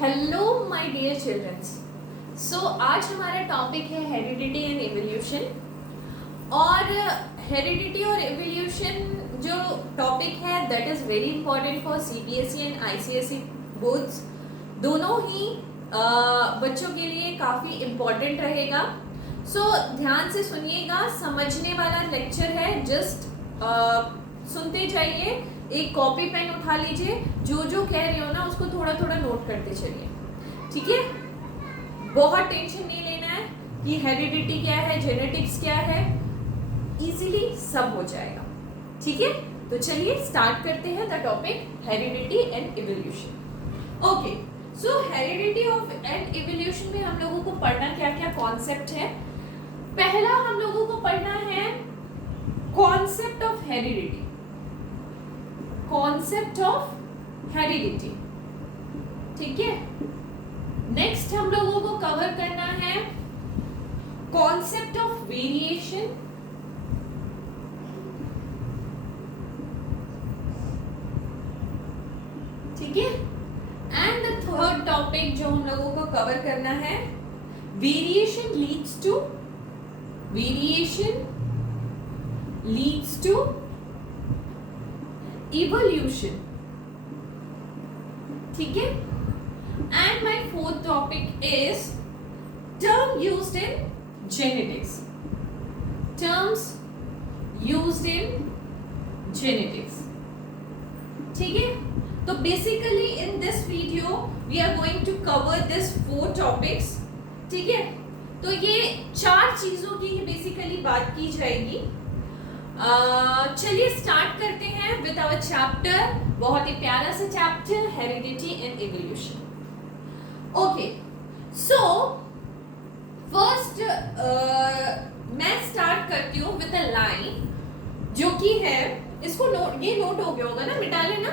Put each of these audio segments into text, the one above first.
Hello my dear childrens. So आज हमारा topic है हेरिडिटी एंड एवोल्यूशन। और हेरिडिटी और एवोल्यूशन जो टॉपिक है that is very important for CBSE and ICSE boards. दोनों ही बच्चों के लिए काफ़ी इम्पॉर्टेंट रहेगा। सो ध्यान से सुनिएगा, समझने वाला लेक्चर है। जस्ट सुनते जाइए, एक कॉपी पेन उठा लीजिए, जो जो कह रही हो ना उसको थोड़ा थोड़ा नोट करते चलिए, ठीक है। बहुत टेंशन नहीं लेना है कि हेरिडिटी क्या है, जेनेटिक्स क्या है, इजीली सब हो जाएगा, ठीक है। तो चलिए स्टार्ट करते हैं the topic heredity and evolution. Okay, so heredity of and evolution में हम लोगों को पढ़ना क्या क्या कॉन्सेप्ट है। पहला हम लोगों को पढ़ना है concept of heredity. Concept of heredity, ठीक है। नेक्स्ट हम लोगों को कवर करना है कॉन्सेप्ट ऑफ वेरिएशन। ठीक है। एंड द थर्ड टॉपिक जो हम लोगों को कवर करना है, वेरिएशन लीड्स टू evolution, ठीक है। And my fourth topic is term used in genetics. Terms used in genetics, ठीक है। तो basically in this video we are going to cover this 4 topics, ठीक है। तो ये 4 चीजों की बेसिकली बात की जाएगी। चलिए स्टार्ट करते हैं विद आवर चैप्टर, बहुत ही प्यारा सा chapter, heredity and evolution. Okay, so first मैं स्टार्ट करती हूँ विद अ लाइन जो कि है, इसको नोट, ये नोट हो गया होगा ना, मिटा लेना।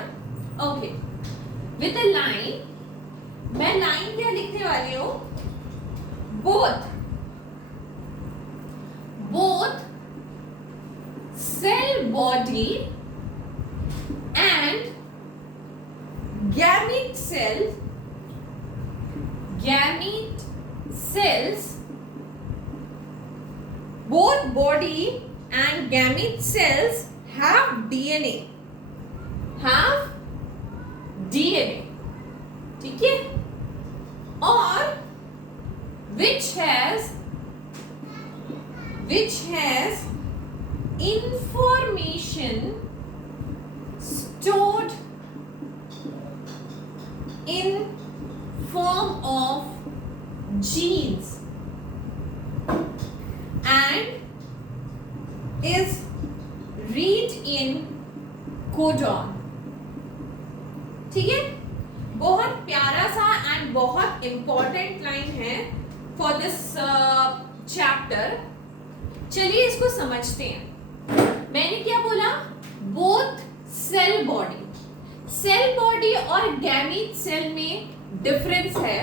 ओके, विद अ लाइन, मैं लाइन क्या लिखने वाली हूँ, both cell body and gamete cells, both body and gamete cells have DNA, ठीक है। और which has information stored in form of genes and is read in codon, ठीक है। बहुत प्यारा सा एंड बहुत इंपॉर्टेंट लाइन है फॉर दिस चैप्टर। चलिए इसको समझते हैं। मैंने क्या बोला, बोथ सेल बॉडी और गैमेट सेल में डिफरेंस है।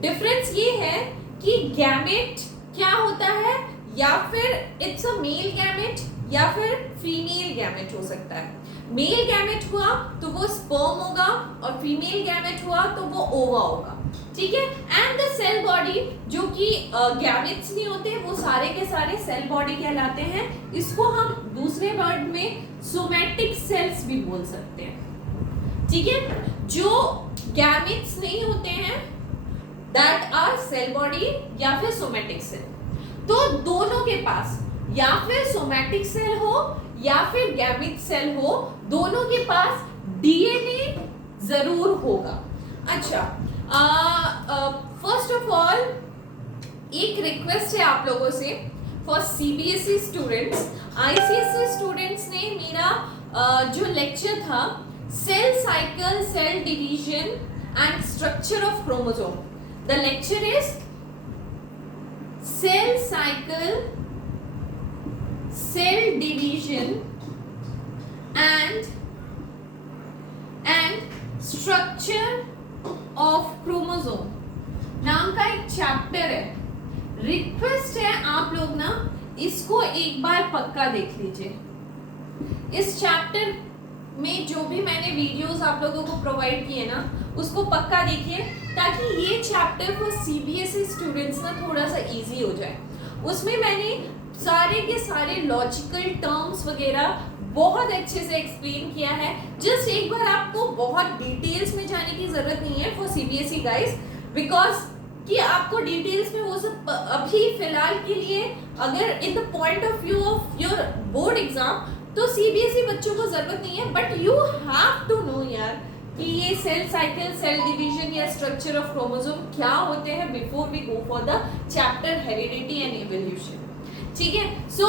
डिफरेंस ये है कि गैमेट क्या होता है, या फिर इट्स अ मेल गैमेट या फिर फीमेल गैमेट हो सकता है। मेल गैमेट हुआ तो वो स्पर्म होगा और फीमेल गैमेट हुआ तो वो ओवा होगा, ठीक है। एंड द सेल बॉडी जो कि गैमेट्स नहीं होते, वो सारे के सारे सेल बॉडी कहलाते हैं। इसको हम दूसरे वर्ड में सोमैटिक सेल्स भी बोल सकते हैं, ठीक है। जो गैमेट्स नहीं होते हैं दैट आर सेल बॉडी या फिर सोमैटिक सेल। तो दोनों के पास या फिर सोमैटिक सेल हो या फिर गैमेट सेल हो, दोनों के पास डीएनए जरूर होगा। अच्छा, फर्स्ट ऑफ ऑल एक रिक्वेस्ट है आप लोगों से for CBSE students. ICSE students ने मेरा जो लेक्चर था cell cycle, cell division and structure of chromosome, the lecture is cell cycle, cell division and structure of chromosome नाम का एक चैप्टर है। रिक्वेस्ट है आप लोग ना इसको एक बार पक्का देख लीजिए। इस चैप्टर में जो भी मैंने वीडियोस आप लोगों को प्रोवाइड किए ना, उसको पक्का देखिए, ताकि ये चैप्टर फॉर सीबीएसई स्टूडेंट्स ना थोड़ा सा इजी हो जाए। उसमें मैंने सारे के सारे लॉजिकल टर्म्स वगैरह बहुत अच्छे से एक्सप्लेन किया है। जस्ट एक बार आपको बहुत डिटेल्स में जाने की जरूरत नहीं है फॉर सीबीएसई गाइस, बिकॉज कि आपको डिटेल्स में वो सब अभी फिलहाल के लिए, अगर in the point of view of your board exam, तो सीबीएसई बच्चों को जरूरत नहीं है। But you have to know यार कि ये सेल साइकिल, सेल डिवीजन या स्ट्रक्चर ऑफ क्रोमोसोम क्या होते हैं before we go for the chapter heredity and evolution. ठीक है, सो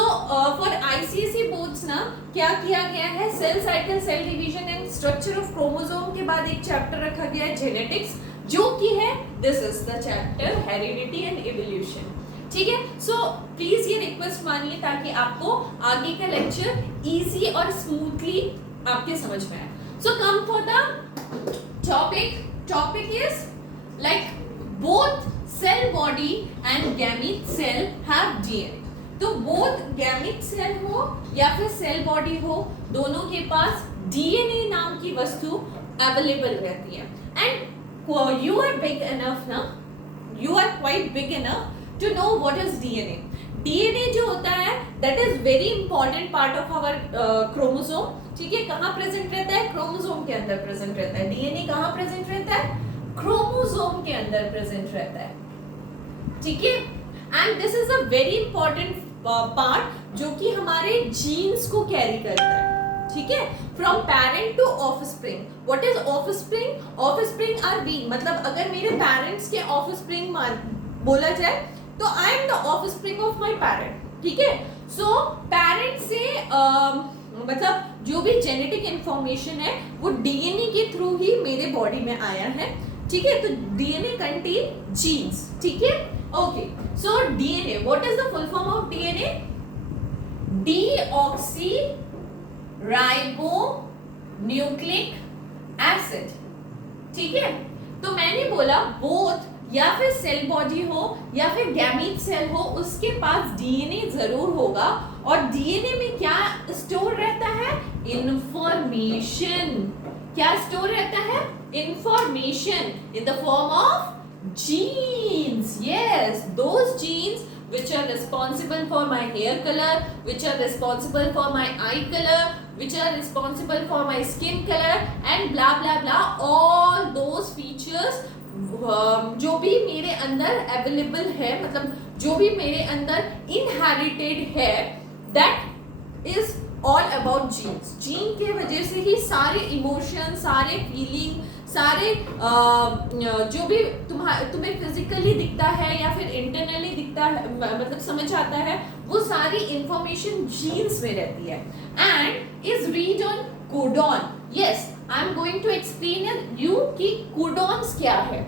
फॉर आईसीएसई बोर्ड्स ना क्या किया गया है, cell cycle, cell division and structure of chromosome के बाद एक चैप्टर रखा गया है जेनेटिक्स, जो कि है this is the chapter heredity and evolution. ठीक है, सो प्लीज ये रिक्वेस्ट मानिए ताकि आपको आगे का लेक्चर इजी और स्मूथली आपके समझ में आए। So come for the topic is like both cell body and gamete cell have DNA. तो बोथ गैमीट सेल हो या फिर सेल बॉडी हो, दोनों के पास डीएनए नाम की वस्तु अवेलेबल रहती है। And you are big enough ना, you are quite big enough to know what is DNA. DNA जो होता है that is very important part of our chromosome. ठीक है, कहाँ प्रेजेंट रहता है? क्रोमोसोम के अंदर प्रेजेंट रहता है। DNA कहाँ प्रेजेंट रहता है? क्रोमोसोम के अंदर प्रेजेंट रहता है। ठीक है, and this is a very important part जो कि हमारे जीन्स को कैरी करता है। ठीक है, from parent to offspring. What is offspring? Offspring are we, मतलब अगर मेरे पेरेंट्स के ऑफस्प्रिंग बोला जाए तो I am the offspring of my parent. ठीक है, सो पेरेंट से मतलब जो भी जेनेटिक इंफॉर्मेशन है वो डीएनए के थ्रू ही मेरे बॉडी में आया है। ठीक है, तो डीएनए कंटेन जीन्स। ठीक है, okay, so DNA, what is the full form of DNA? Deoxyribonucleic acid. ठीक है, तो मैंने बोला बोथ या फिर सेल बॉडी हो या फिर गैमीट सेल हो, उसके पास डीएनए जरूर होगा। और डीएनए में क्या स्टोर रहता है? इंफॉर्मेशन। क्या स्टोर रहता है? Information in the form of genes. Yes, those genes which are responsible for my hair color, which are responsible for my eye color, which are responsible for my skin color and blah blah blah, all those features जो भी मेरे अंदर available है, मतलब जो भी मेरे अंदर इनहेरिटेड है, that is all about genes. Gene के वजह से ही सारे इमोशन, सारे फीलिंग, सारे जो भी तुम्हें फिजिकली दिखता है या फिर इंटरनली दिखता है, मतलब समझ आता है, वो सारी इंफॉर्मेशन जीन्स में रहती है and is read on codon. Yes, I am going to explain you कि कोडॉन्स क्या है।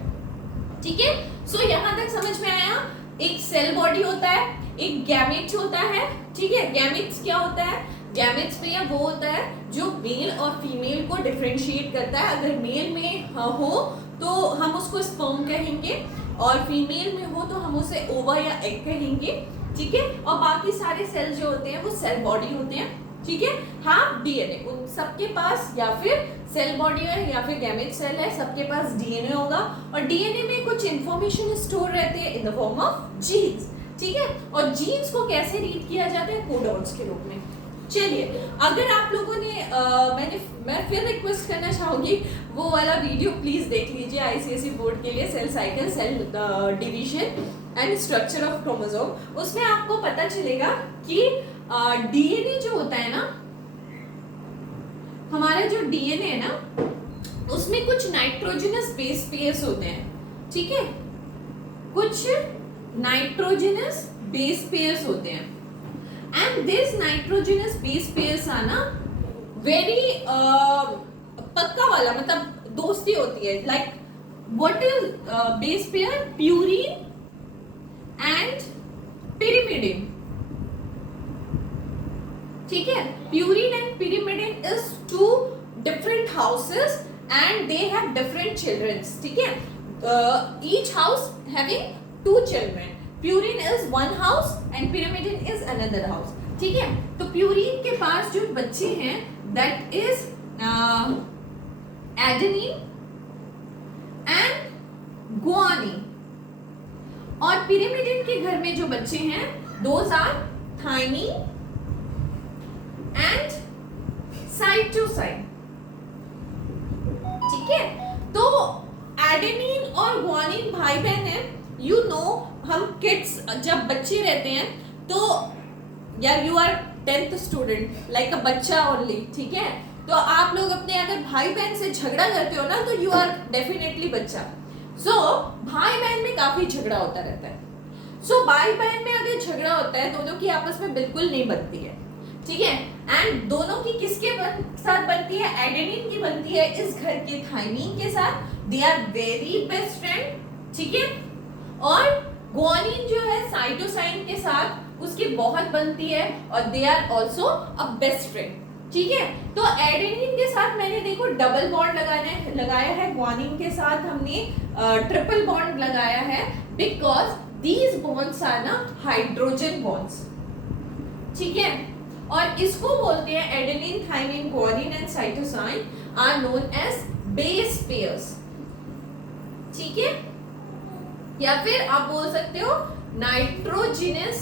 ठीक है, सो यहाँ तक समझ में आया? एक सेल बॉडी होता है, एक गैमेट होता है। ठीक है, गैमेट्स क्या होता है? गैमेट्स में या वो होता है जो मेल और फीमेल को डिफरेंशिएट करता है। अगर मेल में हो तो हम उसको स्पर्म कहेंगे, और फीमेल में हो तो हम उसे ओवा या एग कहेंगे। ठीक है, और बाकी सारे सेल जो होते हैं वो सेल बॉडी होते हैं। ठीक है, हाँ, डीएनए उन सबके पास, या फिर सेल बॉडी है या फिर गैमेट सेल है, सबके पास डीएनए होगा। और डीएनए में कुछ इंफॉर्मेशन स्टोर रहते हैं in the form of genes. ठीक है, और जीन्स को कैसे रीड किया जाता है? कोडॉन्स के रूप में। चलिए, अगर आप लोगों ने मैं फिर रिक्वेस्ट करना चाहूंगी, वो वाला वीडियो प्लीज देख लीजिए आईसीएसई बोर्ड के लिए, cell cycle, cell division and structure of chromosome. उसमें आपको पता चलेगा कि डीएनए जो होता है ना, हमारा जो डीएनए है ना, उसमें कुछ नाइट्रोजनस बेस पेयर्स होते हैं। ठीक है, कुछ नाइट्रोजनस बेस पेयर्स होते हैं, and this nitrogenous base pairs are ना very पक्का वाला, मतलब दोस्ती होती है। like what is base pair? purine and pyrimidine। ठीक है, purine and pyrimidine is two different houses and they have different children। ठीक है, each house having two children। Purine is one house and pyrimidine is another house. ठीक है, तो purine के पास जो बच्चे हैं that is adenine and guanine. और पिरिमिडिन के घर में जो बच्चे हैं those are thymine and cytosine. ठीक है, तो एडेनिन और गुआनिन भाई बहन है। यू नो हम किड्स जब बच्चे रहते हैं तो यार you are 10th student like a बच्चा ओनली। ठीक है, तो आप लोग अपने अगर भाई बहन से झगड़ा करते हो ना तो यू आर डेफिनेटली बच्चा। सो भाई बहन में काफी झगड़ा होता रहता है। सो भाई बहन में अगर झगड़ा होता है दोनों की आपस में बिल्कुल नहीं बनती है। ठीक है, एंड दोनों की किसके साथ बनती है? एडेनिन की बनती है इस घर के थाइमिन के साथ। They are very best friend. ठीक है, और गुआनिन जो है साइटोसाइन के साथ उसकी बहुत बनती है और they are also a best friend. ठीक है, तो एडेनिन के साथ मैंने देखो डबल बॉन्ड लगाया है, गुआनिन के साथ हमने ट्रिपल बॉन्ड लगाया है बिकॉज दीज बॉन्ड्स आर ना हाइड्रोजन बॉन्ड्स। ठीक है, और इसको बोलते हैं adenine, thymine, guanine and cytosine are known as base pairs. ठीक है, या फिर आप बोल सकते हो नाइट्रोजिनस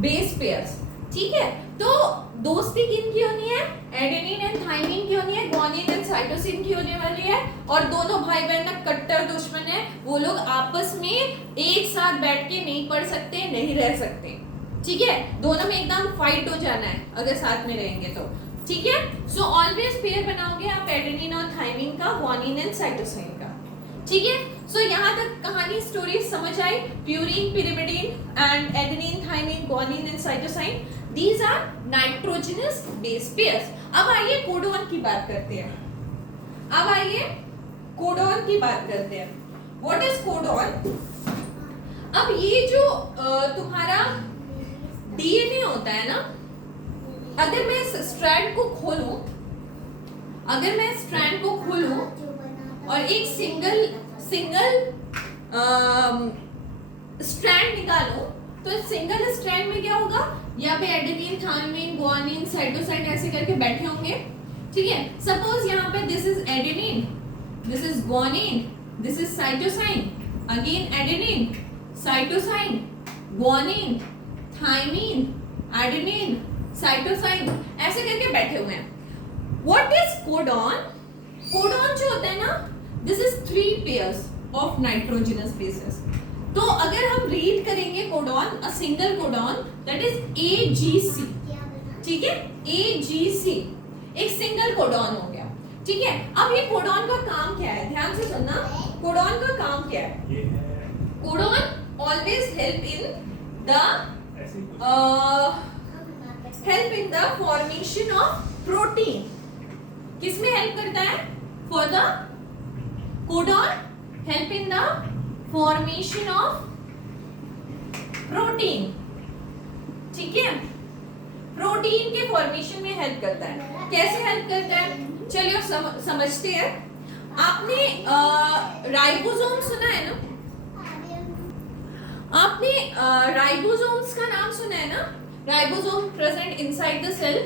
बेस पेयर्स। ठीक है, तो दोस्ती किनकी होनी है? एडेनिन एंड थाइमिन की होनी है, गुआनिन एंड साइटोसिन की होने वाली है। और दोनों भाई बहन ना कट्टर दुश्मन है, वो लोग आपस में एक साथ बैठ के नहीं पढ़ सकते, नहीं रह सकते। ठीक है, दोनों में एकदम फाइट हो जाना है अगर साथ में रहेंगे तो। ठीक है, सो ऑलवेज पेयर बनाओगे आप एडेनिन और थाइमिन का, गुआनिन एंड साइटोसिन का। ठीक है, सो यहाँ तक कहानी स्टोरी समझ आई। Purine, pyrimidine and adenine, thymine, guanine and cytosine, these are nitrogenous base pairs। अब आइए कोडॉन की बात करते हैं। अब आइए कोडॉन की बात करते हैं। What is codon? अब ये जो तुम्हारा डीएनए होता है ना, अगर मैं इस स्ट्रैंड को खोलूं, अगर मैं स्ट्रैंड को खोलूं और एक सिंगल स्ट्रैंड निकालूं तो इस सिंगल स्ट्रैंड में क्या होगा? यहाँ पे एडेनिन, थाइमिन, गुआनिन, साइटोसाइन ऐसे करके बैठे होंगे। ठीक है, सपोज यहाँ पे this is adenine, this is guanine, this is cytosine, again adenine, cytosine, guanine, thymine, adenine, cytosine ऐसे करके बैठे हुए हैं। What is codon? कोडॉन जो होता है ना, this is 3 pairs of nitrogenous bases. तो अगर हम रीड करेंगे codon, a single codon that is AGC। ठीक है, AGC एक सिंगल कोडॉन हो गया। ठीक है, अब ये कोडॉन का काम क्या है? ध्यान से सुनना, कोडॉन का काम क्या है? Codon always help in the formation of protein. किसमें हेल्प करता है? For the codon help in the formation of protein. ठीक है, प्रोटीन के फॉर्मेशन में हेल्प करता है। कैसे हेल्प करता है? चलिए समझते हैं। आपने राइबोसोम सुना है ना? आपने राइबोसोम्स का नाम सुना है ना? Ribosome present inside the cell.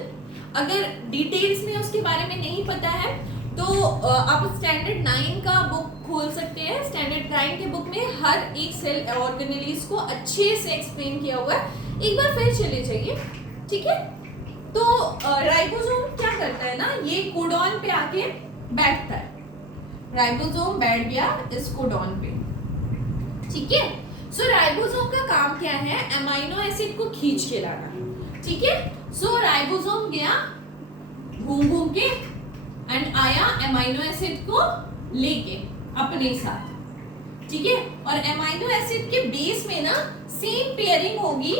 अगर डिटेल्स में उसके बारे में नहीं पता है तो आप स्टैंडर्ड 9 का बुक खोल सकते हैं। स्टैंडर्ड 9 के बुक में हर एक सेल ऑर्गेनेलिस को अच्छे से एक्सप्लेन किया हुआ है, एक बार फिर चले जाइए। ठीक है, तो राइबोसोम क्या करता है ना, ये कोडॉन पे आके बैठता है। राइबोसोम बैठ गया इस कोडॉन पे। ठीक है, सो राइबोसोम का काम क्या है? अमीनो एसिड को खींच के लाना। ठीक है, सो राइबोसोम गया घूम के एंड आया अमीनो एसिड को लेके अपने साथ। ठीक है, और अमीनो एसिड के बेस में ना सेम पेयरिंग होगी।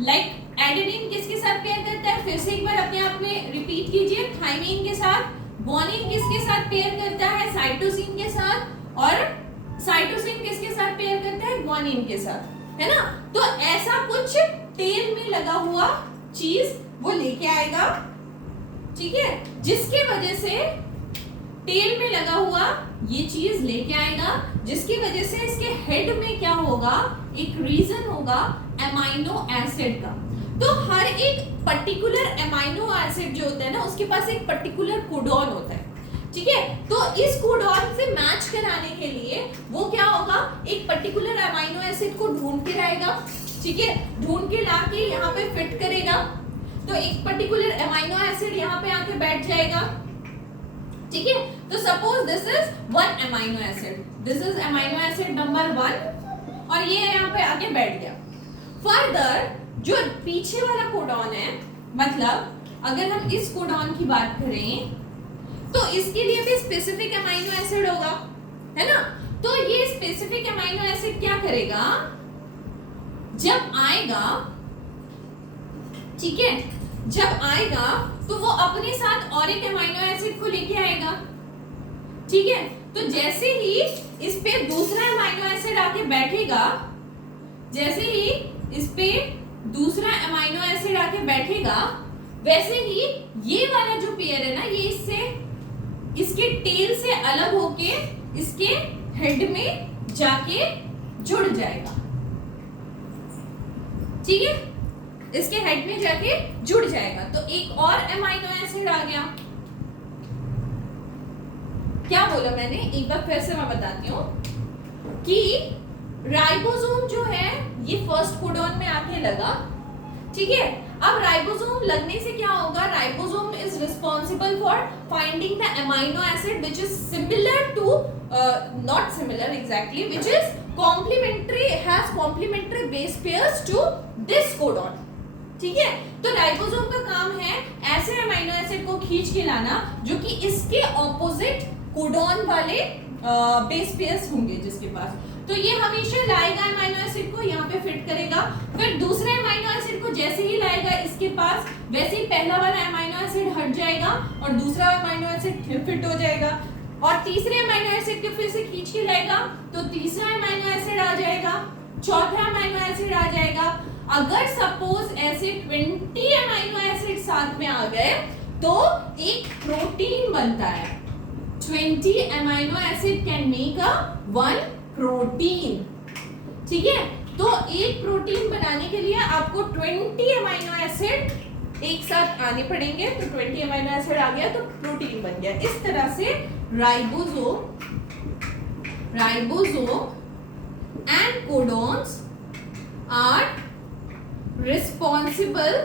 लाइक एडेनिन किसके साथ पेयर करता है? फिर से एक बार अपने आप में रिपीट कीजिए। थाइमिन के साथ। गुआनिन किसके साथ पेयर करता है? साइटोसिन के साथ। और साइटोसिन किसके साथ पेयर करता है? गुआनिन के साथ, है ना? तो ऐसा कुछ टेल में लगा हुआ चीज वो लेके आएगा। ठीक है, जिसके वजह से टेल में लगा हुआ ये चीज लेके आएगा, जिसकी वजह से इसके हेड में क्या होगा? एक रीजन होगा अमीनो एसिड का। तो हर एक पर्टिकुलर अमाइनो एसिड जो होता है ना, उसके पास एक पर्टिकुलर कोडॉन होता है, ठीक है। तो इस कोडॉन से मैच कराने के लिए वो क्या होगा, एक पर्टिकुलर अमाइनो एसिड को ढूंढ के लाएगा, ठीक है, ढूंढ के लाके यहाँ पे फिट करेगा। तो एक पर्टिकुलर अमाइनो एसिड यहाँ पे आके बैठ जाएगा, ठीक है। तो suppose this is one amino acid, this is amino acid number 1 और ये यहाँ पे आके बैठ गया। फर्दर जो पीछे वाला कोडॉन है, मतलब अगर हम इस कोडॉन की बात करें तो इसके लिए भी स्पेसिफिक अमाइनो एसिड होगा, है ना। तो ये स्पेसिफिक अमाइनो एसिड क्या करेगा, जब आएगा, ठीक है, जब आएगा तो वो अपने साथ और एक अमाइनो एसिड को लेके आएगा, ठीक है। तो जैसे ही इस पे दूसरा अमाइनो एसिड आके बैठेगा, जैसे ही इस पे दूसरा अमाइनो एसिड आके बैठेगा, वैसे ही ये वाला जो पेयर है ना, ये इससे, इसके टेल से अलग होके इसके हेड में जाके जुड़ जाएगा, ठीक है, इसके हेड में जाके जुड़ जाएगा। तो एक और अमाइनो एसिड आ गया। क्या बोला मैंने, एक बार फिर से मैं बताती हूँ कि राइबोसोम जो है ये फर्स्ट कोडॉन में आके लगा, ठीक है। अब राइबोसोम लगने से क्या होगा, ribosome is responsible for finding the amino acid which is similar to, not similar exactly, which is complementary, has complementary base pairs to this codon, ठीक है। तो राइबोसोम का काम है ऐसे अमाइनो एसिड को खींच के लाना जो कि इसके ऑपोजिट कोडॉन वाले बेस पेयर्स होंगे जिसके पास। तो ये हमेशा लाएगा अमाइनो एसिड को, यहाँ पे फिट करेगा, फिर दूसरे अमाइनो एसिड को जैसे ही लाएगा इसके पास, वैसे ही पहला वाला अमाइनो एसिड हट जाएगा और दूसरा अमाइनो एसिड फिट हो जाएगा, और तीसरे अमाइनो एसिड को फिर से खींच के लाएगा तो तीसरा अमाइनो एसिड आ जाएगा, चौथा अमाइनो एसिड आ जाएगा। अगर सपोज ऐसे 20 अमाइनो एसिड साथ में आ गए तो एक प्रोटीन बनता है। 20 amino acid can make a one protein, ठीक है। तो एक प्रोटीन बनाने के लिए आपको 20 अमाइनो एसिड एक साथ आने पड़ेंगे। तो 20 अमाइनो एसिड आ गया तो प्रोटीन बन गया। इस तरह से ribosome and codons are responsible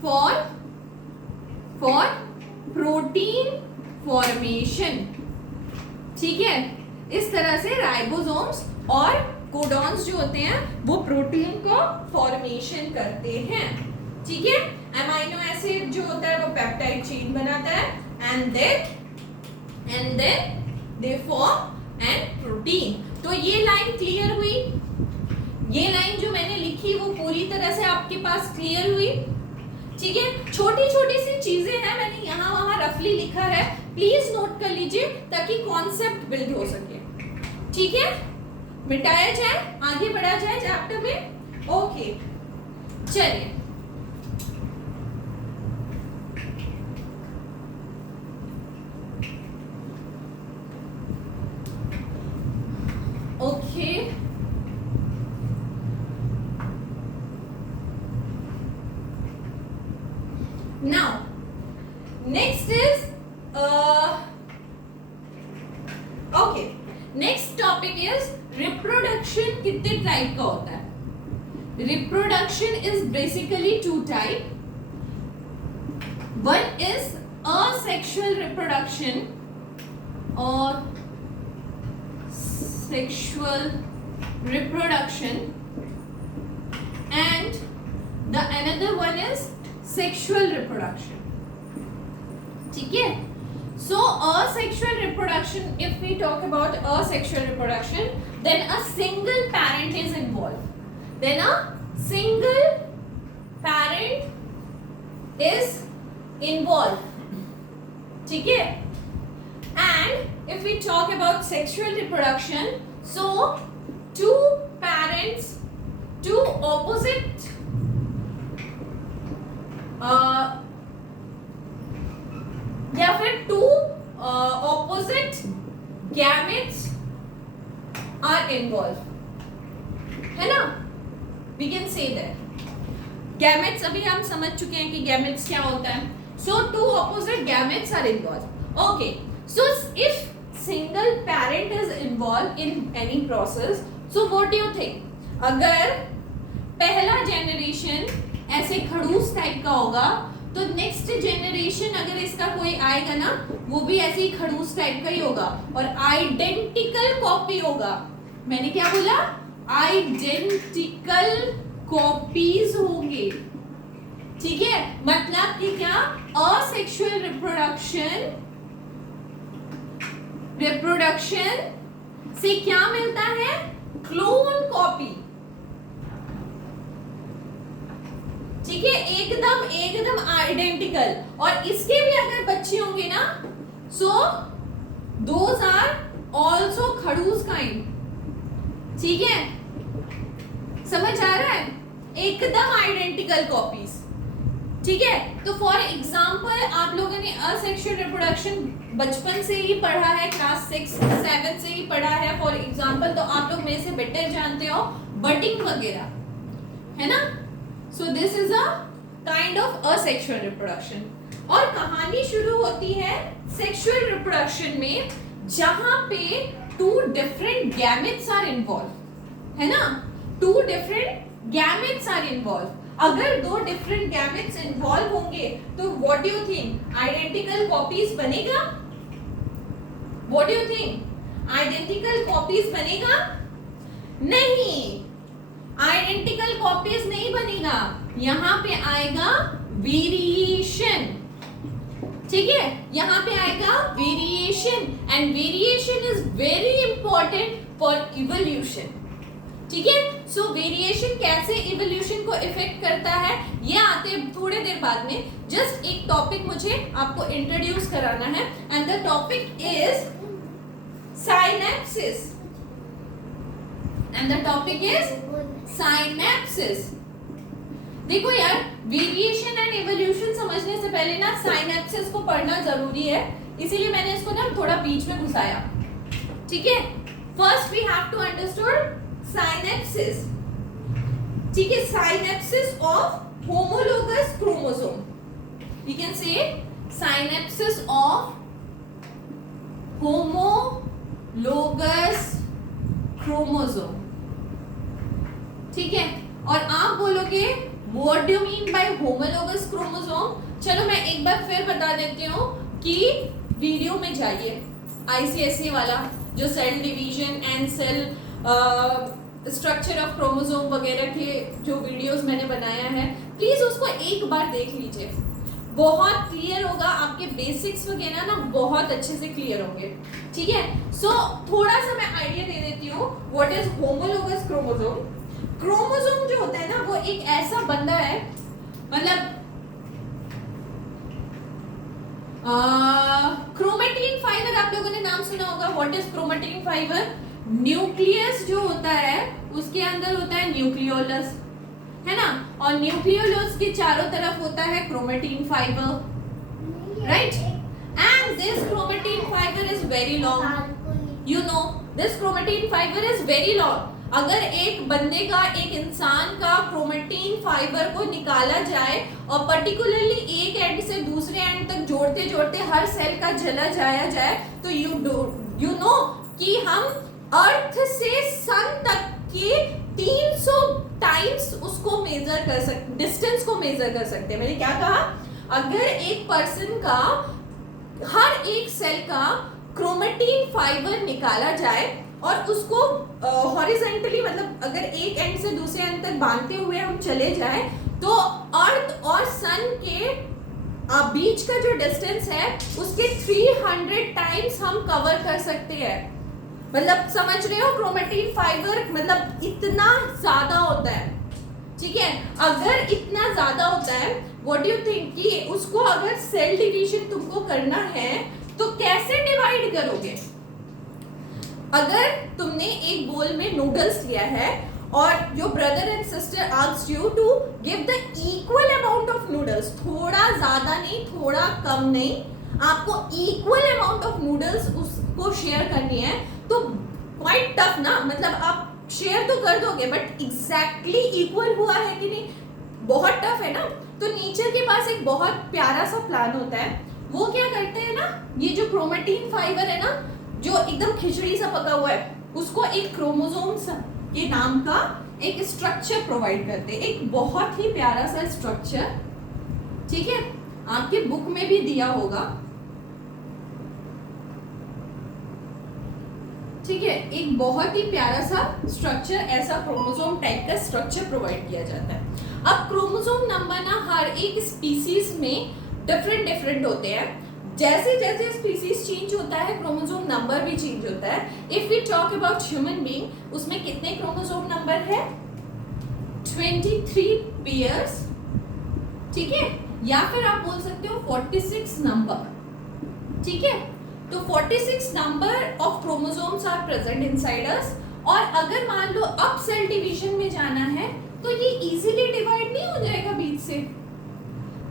for protein formation, ठीक है। इस तरह से राइबोसोम्स और कोडॉन्स जो होते हैं वो प्रोटीन को फॉर्मेशन करते हैं, ठीक है। अमाइनो एसिड जो होता है वो पेप्टाइड चेन बनाता है and then they form an protein. तो ये लाइन क्लियर हुई, ये लाइन जो मैंने लिखी वो पूरी तरह से आपके पास क्लियर हुई, ठीक है। छोटी छोटी सी चीजें हैं, मैंने यहाँ वहां रफली लिखा है, प्लीज नोट कर लीजिए ताकि कॉन्सेप्ट बिल्ड हो सके, ठीक है। मिटाया जाए, आगे बढ़ा जाए चैप्टर में, ओके। चलिए okay now next is okay, next topic is reproduction कितने टाइप का होता है। reproduction is basically 2 type, one is asexual reproduction or sexual reproduction and the another one is sexual reproduction, ठीक है। So asexual reproduction, if we talk about asexual reproduction, then a single parent is involved, then a single parent is involved, ठीक है। And if we talk about sexual reproduction, so two parents, two opposite या फिर 2 opposite gametes are involved, है ना, we can say that gametes अभी हम समझ चुके हैं कि गैमेट्स क्या होता है. So two opposite gametes are involve. Okay, so if single parent is involve in any process, so what do you think, अगर पहला जेनरेशन ऐसे खड़ूस टाइप का होगा तो नेक्स्ट जेनरेशन अगर इसका कोई आएगा ना, वो भी ऐसे ही खड़ूस टाइप का ही होगा और आइडेंटिकल कॉपी होगा. मैंने क्या बोला? आइडेंटिकल कॉपीज होंगे. ठीक है, मतलब कि क्या, असेक्सुअल रिप्रोडक्शन से क्या मिलता है? Clone copy. ठीक है, एकदम आइडेंटिकल. और इसके भी अगर बच्चे होंगे ना, सो दोज आर ऑल्सो खड़ूस काइंड. ठीक है, समझ आ रहा है? एकदम आइडेंटिकल कॉपीज. ठीक है, तो फॉर एग्जाम्पल आप लोगों ने असेक्सुअल रिप्रोडक्शन बचपन से ही पढ़ा है, क्लास 6-7 से ही पढ़ा है फॉर एग्जाम्पल. तो आप लोग मेरे से बेटर जानते हो बडिंग वगैरह, है ना. So this is a kind of asexual reproduction. और कहानी शुरू होती है सेक्सुअल रिप्रोडक्शन में, जहां पे 2 डिफरेंट गैमेट्स आर इन्वॉल्व, है ना. 2 डिफरेंट गैमेट्स आर इन्वॉल्व. अगर 2 डिफरेंट गैमेट्स इन्वॉल्व होंगे तो what do you think, identical copies बनेगा? What do you think, identical copies बनेगा? नहीं, आइडेंटिकल कॉपीज नहीं बनेगा. यहां पे आएगा वेरिएशन. ठीक है, यहां पे आएगा variation, and variation is very important for evolution. ठीक है, सो वेरिएशन कैसे इवोल्यूशन को इफेक्ट करता है ये आते थोड़े देर बाद में. जस्ट एक टॉपिक मुझे आपको इंट्रोड्यूस कराना है, and the topic is synapsis. And the topic is synapsis. देखो यार, वेरिएशन एंड इवोल्यूशन समझने से पहले ना साइनेप्सिस को पढ़ना जरूरी है, इसीलिए मैंने इसको ना थोड़ा बीच में घुसाया. ठीक है, first we have to understand synapsis. ठीक है, synapsis of homologous chromosome. We can say synapsis of homologous chromosome. ठीक है, और आप बोलोगे what do mean by homologous chromosome. चलो मैं एक बार फिर बता देती हूँ कि वीडियो में जाइए, आईसीएसई वाला जो cell division and cell structure of chromosome वगैरह के जो वीडियोस मैंने बनाया है, प्लीज उसको एक बार देख लीजिए. बहुत क्लियर होगा, आपके बेसिक्स वगैरह ना बहुत अच्छे से क्लियर होंगे. ठीक है, सो थोड़ा सा मैं आइडिया दे देती हूँ what is homologous chromosome. Chromosome जो होता है ना, वो एक ऐसा बंदा है, मतलब क्रोमेटिन फाइबर आप लोगों ने नाम सुना होगा. What is chromatin fibre? Nucleus जो होता है उसके अंदर होता है न्यूक्लियोलस, है ना, और न्यूक्लियोलस के चारों तरफ होता है chromatin fibre, right. And this chromatin fibre is very long. You know this chromatin fibre is very long. अगर एक बंदे का, एक इंसान का क्रोमेटिन फाइबर को निकाला जाए और पर्टिकुलरली एक एंड से दूसरे एंड तक जोड़ते जोड़ते हर सेल का चला जाया जाए, तो यू नो कि हम अर्थ से सन तक के 300 टाइम्स उसको मेजर कर सकते, डिस्टेंस को मेजर कर सकते हैं. मैंने क्या कहा? अगर एक पर्सन का हर एक सेल का क्रोमेटिन फाइबर निकाला जाए और उसको हॉरिजॉन्टली, मतलब अगर एक एंड से दूसरे एंड तक बांधते हुए हम चले जाए, तो अर्थ और सन के बीच का जो डिस्टेंस है उसके 300 टाइम्स हम कवर कर सकते हैं. मतलब समझ रहे हो, क्रोमेटिन फाइबर मतलब इतना ज्यादा होता है. ठीक है, अगर इतना ज्यादा होता है, व्हाट डू यू थिंक कि उसको अगर सेल डिवीजन तुमको करना है तो कैसे डिवाइड करोगे? अगर तुमने एक बोल में नूडल्स लिया है और your brother and sister asked you to give the equal amount of noodles, थोड़ा ज्यादा नहीं, थोड़ा कम नहीं, आपको equal amount of noodles उसको शेयर करनी है, तो quite tough ना. मतलब आप शेयर तो कर दोगे बट एग्जैक्टली इक्वल हुआ है कि नहीं, बहुत टफ है ना। तो नेचर के पास एक बहुत प्यारा सा प्लान होता है, वो क्या करते हैं ना, ये जो क्रोमेटिन फाइबर है ना, जो एकदम खिचड़ी सा पका हुआ है, उसको एक क्रोमोसोम्स के नाम का एक स्ट्रक्चर प्रोवाइड करते हैं, एक बहुत ही प्यारा सा स्ट्रक्चर, ठीक है, आपके बुक में भी दिया होगा, ठीक है, एक बहुत ही प्यारा सा स्ट्रक्चर, ऐसा क्रोमोसोम टाइप का स्ट्रक्चर प्रोवाइड किया जाता है। अब क्रोमोसोम नंबर ना हर एक स्पीसीज में डिफरेंट डिफरेंट होते हैं, जैसे जैसे स्पीसीज चेंज होता है क्रोमोसोम नंबर भी चेंज होता है। If we talk about human being, उसमें कितने क्रोमोसोम नंबर है? 23 पेयर्स, ठीक है, या फिर आप बोल सकते हो 46 नंबर, ठीक है। तो 46 number of chromosomes are present inside us, और अगर मान लो अब सेल डिवीजन में जाना है तो ये इजीली डिवाइड नहीं हो जाएगा बीच से,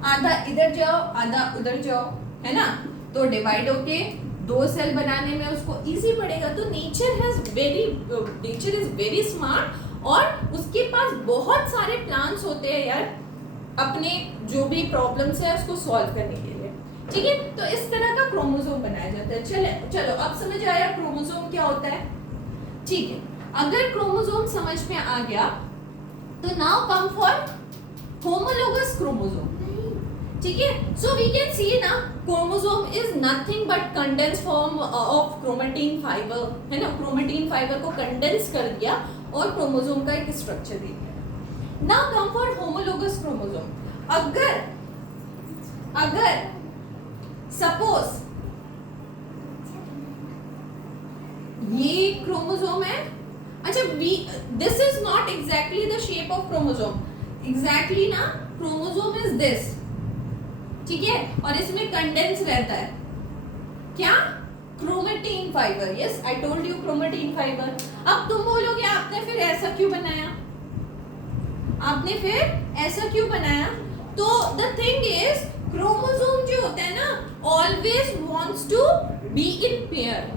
आधा इधर जाओ आधा उधर जाओ, है ना, तो डिवाइड होके 2 सेल बनाने में उसको इजी पड़ेगा। तो नेचर इज वेरी स्मार्ट, और उसके पास बहुत सारे प्लान्स होते हैं यार, अपने जो भी प्रॉब्लम्स है उसको सॉल्व करने के लिए, ठीक है। तो इस तरह का क्रोमोसोम बनाया जाता है। चलो अब समझ आया क्रोमोसोम क्या होता है, ठीक है। अगर क्रोमोसोम समझ में आ गया तो now come for homologous chromosome, ठीक है। सो वी कैन सी ना, chromosome is nothing but condense form of chromatin fibre, है ना, क्रोमेटिन फाइबर को कंडेंस कर दिया और क्रोमोसोम का एक स्ट्रक्चर दे दिया। Now come for homologous chromosome, अगर सपोज ये क्रोमोसोम है, अच्छा this is not exactly the shape of chromosome, exactly ना क्रोमोसोम इज दिस, ठीक है, और इसमें कंडेंस रहता है क्या? Chromatin fibre, yes I told you chromatin fibre. अब तुम बोलोगे आपने फिर ऐसा क्यों बनाया, आपने फिर ऐसा क्यों बनाया? तो द थिंग इज क्रोमोसोम जो होता है ना always wants to be in pair,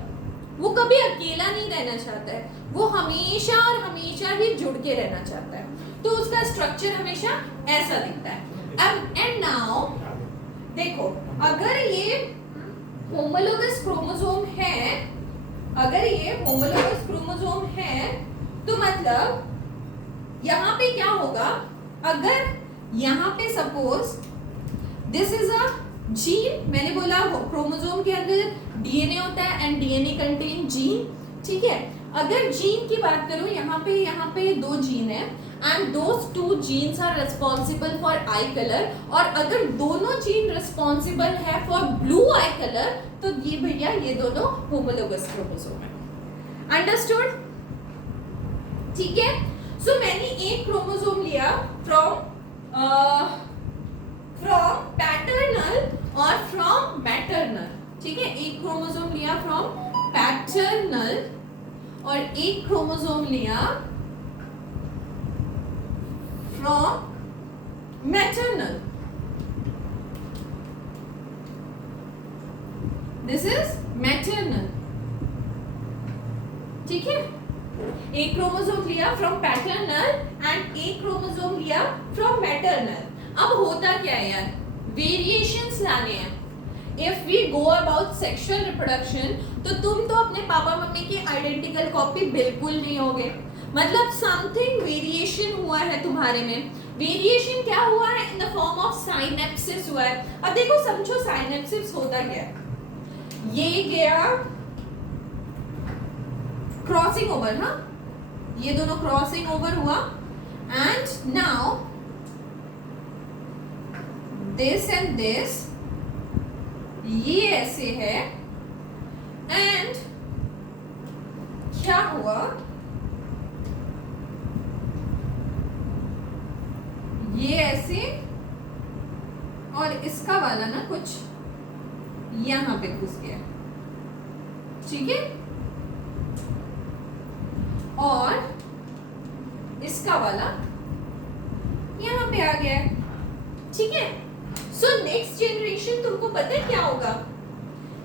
वो कभी अकेला नहीं रहना चाहता है, वो हमेशा और हमेशा ही जुड़ के रहना चाहता है, तो उसका स्ट्रक्चर हमेशा ऐसा दिखता है। अब एंड नाउ देखो, अगर ये होमोलोगस क्रोमोसोम है, अगर ये होमोलोगस क्रोमोसोम है तो मतलब यहाँ पे क्या होगा, अगर यहाँ पे suppose this is a gene, मैंने बोला क्रोमोसोम के अंदर डीएनए होता है एंड डीएनए कंटेन जीन, ठीक है। अगर जीन की बात करूं, यहाँ पे 2 जीन है and those 2 genes are responsible for eye colour, और अगर दोनों जीन रिस्पॉन्सिबल है फॉर ब्लू आई कलर, तो ये भैया ये दोनों होमोलोगस क्रोमोसोम है, अंडरस्टूड, ठीक है। सो मैंने एक क्रोमोसोम लिया फ्रॉम पैटर्नल और फ्रॉम मैटरनल, ठीक है, एक क्रोमोसोम लिया फ्रॉम पैटर्नल और एक क्रोमोसोम लिया from maternal, this is maternal, ठीक है। एक क्रोमोसोम लिया फ्रॉम पैटर्नल एंड एक क्रोमोसोम लिया फ्रॉम मैटरनल। अब होता क्या है यार, वेरिएशंस लाने हैं। If we go about sexual reproduction, तो तुम तो अपने पापा मम्मी की आइडेंटिकल कॉपी बिल्कुल नहीं होगे, मतलब समथिंग वेरिएशन हुआ है तुम्हारे में। वेरिएशन क्या हुआ है? In the form of synapsis हुआ है। अब देखो समझो साइनेप्सिस होता क्या है, ये गया क्रॉसिंग ओवर, हाँ ये दोनों क्रॉसिंग ओवर हुआ and now this and this, ये ऐसे है एंड क्या हुआ, ये ऐसे और इसका वाला ना कुछ यहां पे घुस गया, ठीक है, और इसका वाला यहां पे आ गया है, ठीक है। सो नेक्स्ट जनरेशन तुमको पता है क्या होगा,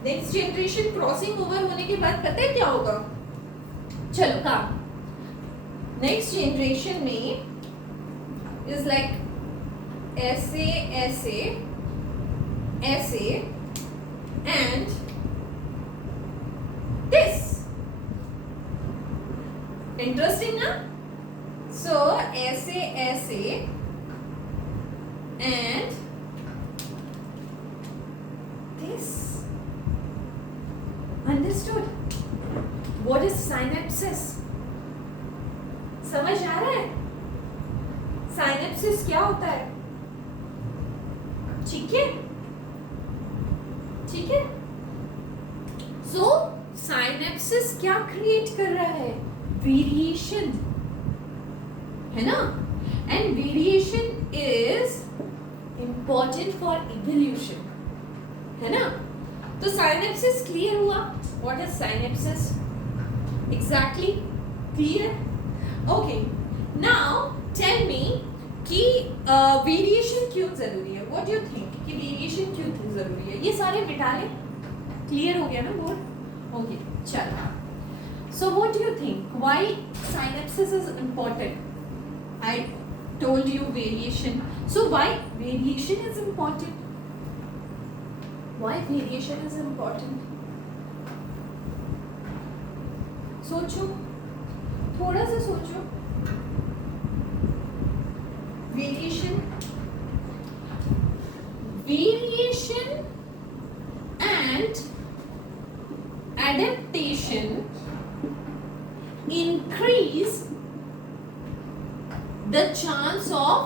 नेक्स्ट जनरेशन क्रॉसिंग ओवर होने के बाद पता है क्या होगा, चलो काम, नेक्स्ट जनरेशन में इज लाइक ऐसे ऐसे ऐसे एंड दिस. इंटरेस्टिंग ना. सो ऐसे ऐसे and this. Understood. What is synapsis? समझ आ रहा है साइनेप्सिस क्या होता है? ठीक है, ठीक है. सो साइनेप्सिस क्या क्रिएट कर रहा है? वेरिएशन, है ना. And variation is important for evolution, है ना. तो साइनेप्सिस क्लियर हुआ. What is synapsis? Exactly clear. Okay, now tell me कि वेरिएशन क्यों जरूरी है. व्हाट डू यू थिंक कि वेरिएशन क्यों जरूरी है? ये सारे मिटा लें. क्लियर हो गया ना बोर्ड? ओके, चलो. So what do you think? Why synapses is important? I told you variation. So why variation is important? Why variation is important? सोचो, थोड़ा सा सोचो. Variation and adaptation increase the chance of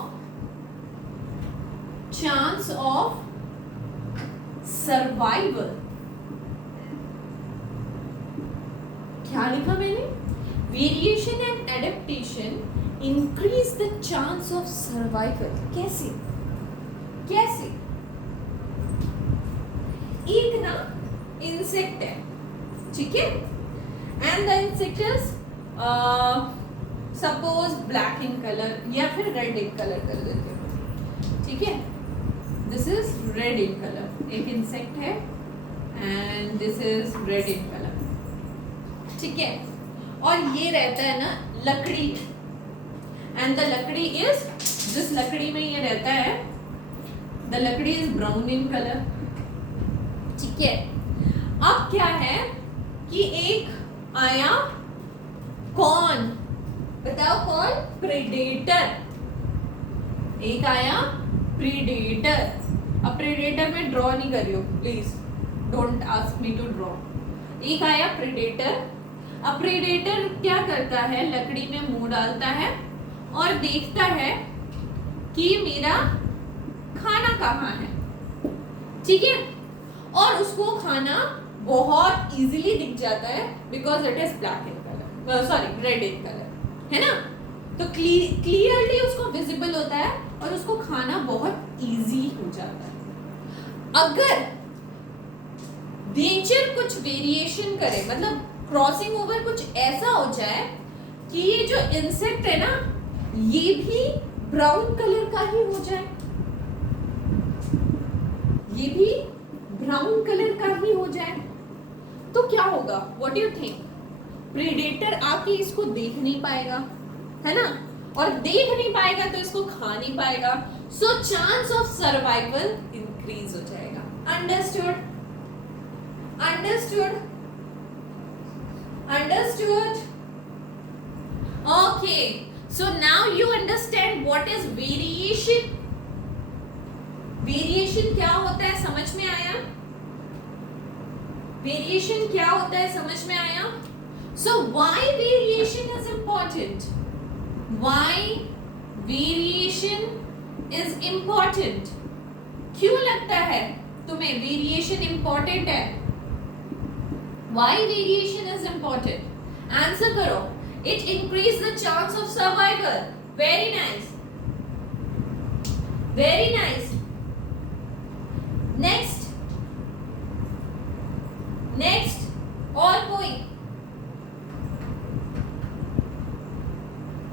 survival. क्या लिखा मैंने? Variation and adaptation increase the chance of survival. कैसे? कैसे? एक ना इंसेक्ट है, ठीक है. And the insect is suppose black in colour या फिर रेड इन कलर कर देते हैं, ठीक है. This is red in colour. एक इंसेक्ट है and this is red in colour, ठीक है. और ये रहता है ना लकड़ी, एंड द लकड़ी इज, जिस लकड़ी में ये रहता है, द लकड़ी इज ब्राउन इन कलर, ठीक है. अब क्या है कि एक आया कौन, बताओ कौन? प्रेडेटर. एक आया प्रेडेटर. अब प्रेडेटर में ड्रॉ नहीं कर रही हो, please don't ask me to draw. एक आया प्रेडेटर. अब प्रेडेटर क्या करता है? लकड़ी में मुंह डालता है और देखता है कि मेरा खाना कहाँ है, ठीक है. और उसको खाना बहुत इजीली दिख जाता है because it is black in colour, sorry red in colour, है ना. तो क्लियरली उसको विजिबल होता है और उसको खाना बहुत इजी हो जाता है. अगर नेचर कुछ वेरिएशन करे, मतलब क्रॉसिंग ओवर कुछ ऐसा हो जाए कि ये जो इंसेक्ट है ना ये भी ब्राउन कलर का ही हो जाए, ये भी ब्राउन कलर का ही हो जाए, तो क्या होगा? What do you think? Predator आके इसको देख नहीं पाएगा, है ना. और देख नहीं पाएगा तो इसको खा नहीं पाएगा. सो चांस ऑफ सर्वाइवल इंक्रीज हो जाएगा. Understood? Understood? Understood? Okay, so now you understand what is variation. Variation क्या होता है समझ में आया? वेरिएशन क्या होता है समझ में आया? So why variation is important? Why variation is important? क्यों लगता है तुम्हें वेरिएशन इंपॉर्टेंट है? Why variation is important? Answer करो. It increase the chance of survival. Very nice, very nice. Next, next. और कोई?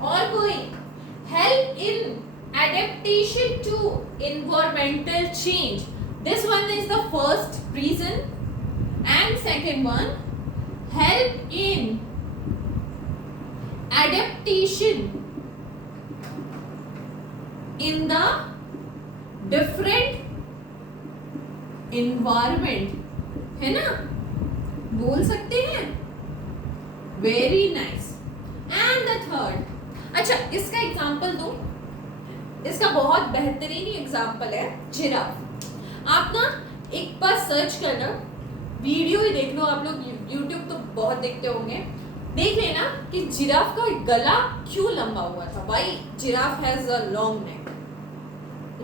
और कोई? Help in adaptation to environmental change. This one is the first reason, and second one, help in adaptation in the different environment, है ना, बोल सकते हैं, very nice. And the third, अच्छा इसका एग्जांपल दूं, इसका बहुत बेहतरीन एग्जांपल है जिराफ। आप ना एक बार सर्च करना, वीडियो ही देख लो, आप लोग यूट्यूब तो बहुत देखते होंगे, देख लेना कि जिराफ का गला क्यों लंबा हुआ था। Why giraffe has a long neck?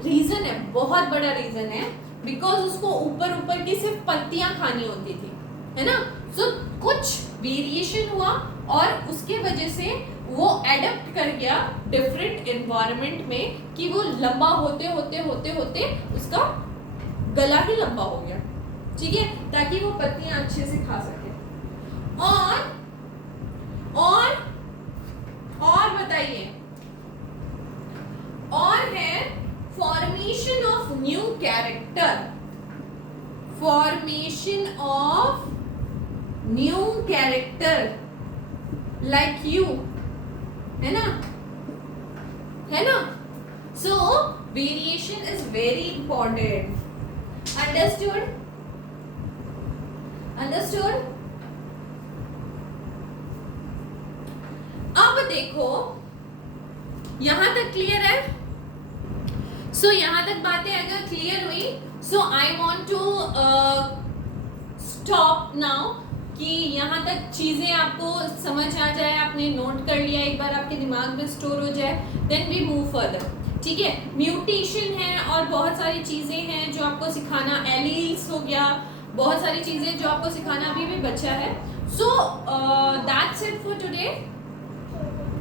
Reason है, बहुत बड़ा रीजन है, बिकॉज उसको ऊपर ऊपर की सिर्फ पत्तियां खानी होती थी, है ना। सो कुछ वेरिएशन हुआ और उसके वजह से वो एडप्ट कर गया डिफरेंट एनवायरनमेंट में कि वो लंबा होते होते होते होते उसका गला ही लंबा हो गया, ठीक है, ताकि वो पत्तियां अच्छे से खा सके। और बताइए, और है formation of new character, formation of new character like you, है ना, है ना। सो variation is very important. Understood, understood. अब देखो यहां तक क्लियर है। सो यहां तक बातें अगर क्लियर हुई, so I want to stop now, कि यहाँ तक चीज़ें आपको समझ आ जाए, आपने नोट कर लिया, एक बार आपके दिमाग में स्टोर हो जाए, देन वी मूव फर्दर, ठीक है। म्यूटेशन है और बहुत सारी चीज़ें हैं जो आपको सिखाना, एलील्स हो गया, बहुत सारी चीज़ें जो आपको सिखाना अभी भी बचा है। So that's it for today.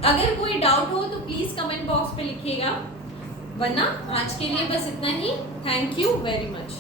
अगर कोई डाउट हो तो प्लीज़ कमेंट बॉक्स पे लिखिएगा, वरना आज के लिए बस इतना ही। Thank you very much.